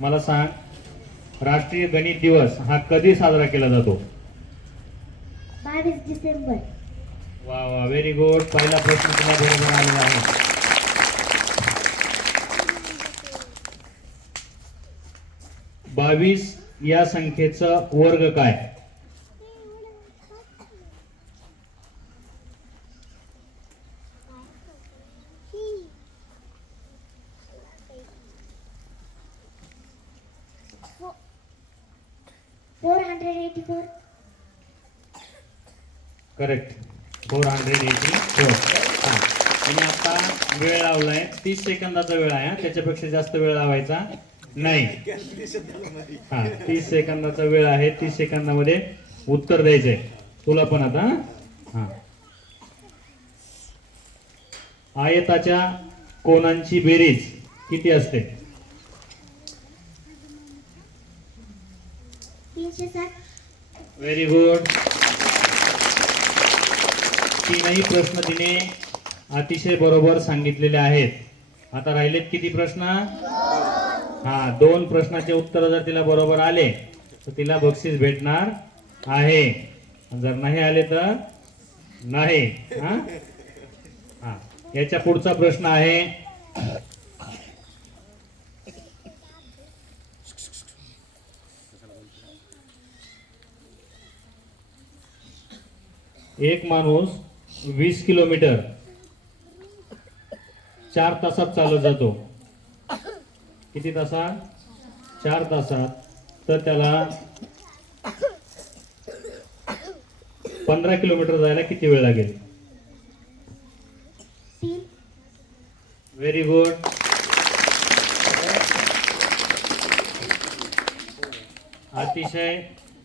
मला सांग, राष्ट्रीय गणित दिवस हा कधी साजरा केला जातो? 22 डिसेंबर. वा वा, व्हेरी गुड. पहिला प्रश्न तुला बरोबर आलेला आहे. 22 या संख्येचा वर्ग काय? 484. करेक्ट, 484. हा, आणि आता वेळ लावलाय 30 सेकंदाचा वेळ आहे. त्याच्यापेक्षा जास्त वेळ लावायचा नाही. हा, 30 सेकंदाचा वेळ आहे. 30 सेकंदामध्ये उत्तर द्यायचंय तुला पण आता. हा, आयताच्या कोनांची बेरीज किती असते? 307. Very good. तीनही प्रश्न तिने अतिशय बरोबर सांगितलेले आहेत. आता राहिलेत किती प्रश्न? हा, 2 प्रश्नाचे उत्तर जर तिला बरोबर आले तर तिला बक्षीस भेटणार आहे. जर नाही आले तर नाही. हा हा, याच्या पुढचा प्रश्न आहे, एक माणूस 20 किलोमीटर 4 तासात चालत जातो. किती तासात? 4 तासात. तर त्याला 15 किलोमीटर जायला किती वेळ लागेल? 3. Very good. अतिशय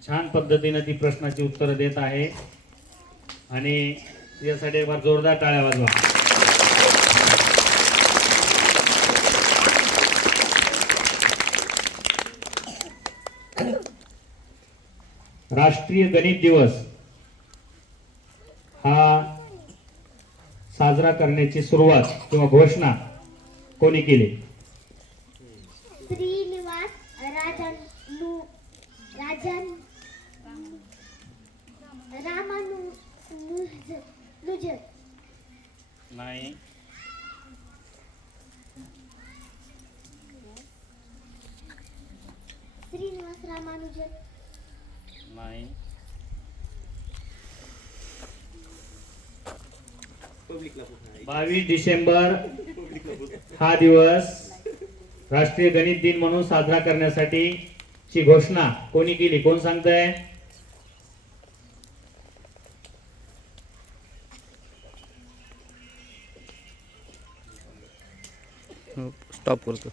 छान पद्धतीने ती प्रश्नाची उत्तरं देत आहे आणि यासाठी एक बार जोरदार टाळ्या वाजवा. राष्ट्रीय गणित दिवस हा साजरा करण्याची सुरुवात किंवा घोषणा कोणी केली? श्रीनिवास रामानुजन. नाही. श्रीनिवास रामानुजन. नाही. 22 डिसेंबर हा दिवस राष्ट्रीय गणित दिन म्हणून साजरा करण्यासाठी ची घोषणा कोणी केली? कोण सांगतंय? स्टॉप करतो.